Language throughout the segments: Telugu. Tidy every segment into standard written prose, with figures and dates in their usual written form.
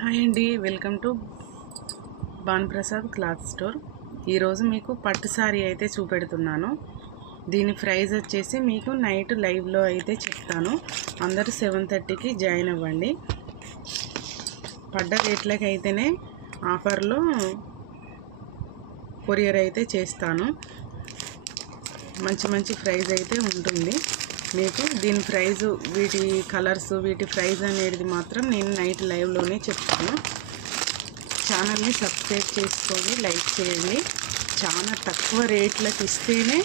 హాయ్ అండి, welcome to Bhanuprasad cloth store. ఈరోజు మీకు పట్టు సారీ అయితే చూపెడుతున్నాను. దీని ప్రైస్ వచ్చేసి మీకు నైట్ లైవ్లో అయితే చెప్తాను. అందరూ 7:30కి జాయిన్ అవ్వండి. పడ్డ రేట్లకి అయితేనే ఆఫర్లో కొరియర్ అయితే చేస్తాను. మంచి ప్రైస్ అయితే ఉంటుంది మీకు. దీని ప్రైజు, వీటి కలర్స్, వీటి ప్రైస్ అనేది మాత్రం నేను నైట్ లైవ్లోనే చెప్తాను. ఛానల్ని సబ్స్క్రైబ్ చేసుకోండి, లైక్ చేయండి. చాలా తక్కువ రేట్లకు ఇస్తేనే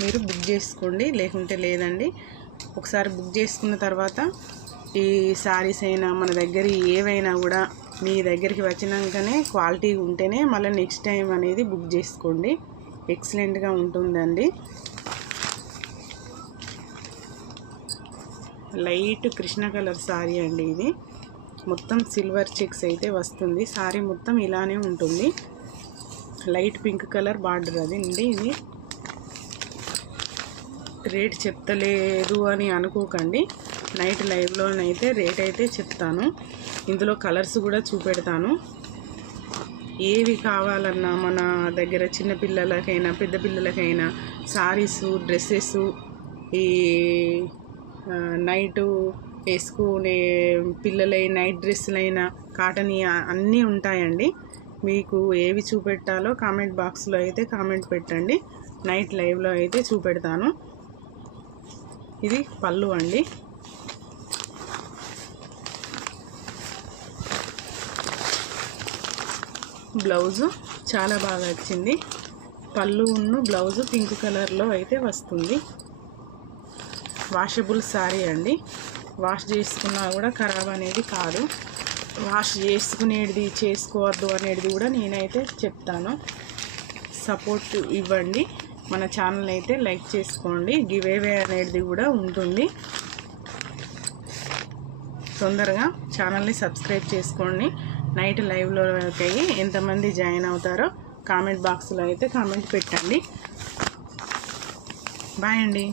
మీరు బుక్ చేసుకోండి, లేకుంటే లేదండి. ఒకసారి బుక్ చేసుకున్న తర్వాత ఈ శారీస్ అయినా మన దగ్గర ఏవైనా కూడా మీ దగ్గరికి వచ్చినాకనే క్వాలిటీ ఉంటేనే మళ్ళీ నెక్స్ట్ టైం అనేది బుక్ చేసుకోండి. ఎక్సలెంట్గా ఉంటుందండి. లైట్ కృష్ణ కలర్ సారీ అండి. ఇది మొత్తం సిల్వర్ చెక్స్ అయితే వస్తుంది. సారీ మొత్తం ఇలానే ఉంటుంది. లైట్ పింక్ కలర్ బార్డర్ అది అండి. ఇది రేట్ చెప్తలేదు అని అనుకోకండి. నైట్ లైవ్లోనైతే రేట్ అయితే చెప్తాను. ఇందులో కలర్స్ కూడా చూపెడతాను. ఏవి కావాలన్నా మన దగ్గర చిన్నపిల్లలకైనా పెద్ద పిల్లలకైనా సారీసు, డ్రెస్సెస్, ఈ నైటు వేసుకునే పిల్లలై నైట్ డ్రెస్సులైనా కాటన్ అన్నీ ఉంటాయండి. మీకు ఏవి చూపెట్టాలో కామెంట్ బాక్స్లో అయితే కామెంట్ పెట్టండి. నైట్ లైవ్లో అయితే చూపెడతాను. ఇది పళ్ళు అండి. బ్లౌజు చాలా బాగా వచ్చింది. పళ్ళు బ్లౌజు పింక్ కలర్లో అయితే వస్తుంది. వాషబుల్ శారీ అండి. వాష్ చేసుకున్నా కూడా ఖరాబ్ అనేది కాదు. వాష్ చేసుకునేది చేసుకోవద్దు అనేది కూడా నేనైతే చెప్తాను. సపోర్ట్ ఇవ్వండి. మన ఛానల్ అయితే లైక్ చేసుకోండి. గివ్ అవే అనేది కూడా ఉంటుంది. తొందరగా ఛానల్ని సబ్స్క్రైబ్ చేసుకోండి. నైట్ లైవ్లోకి ఎంతమంది జాయిన్ అవుతారో కామెంట్ బాక్స్లో అయితే కామెంట్ పెట్టండి. బాయ్ అండి.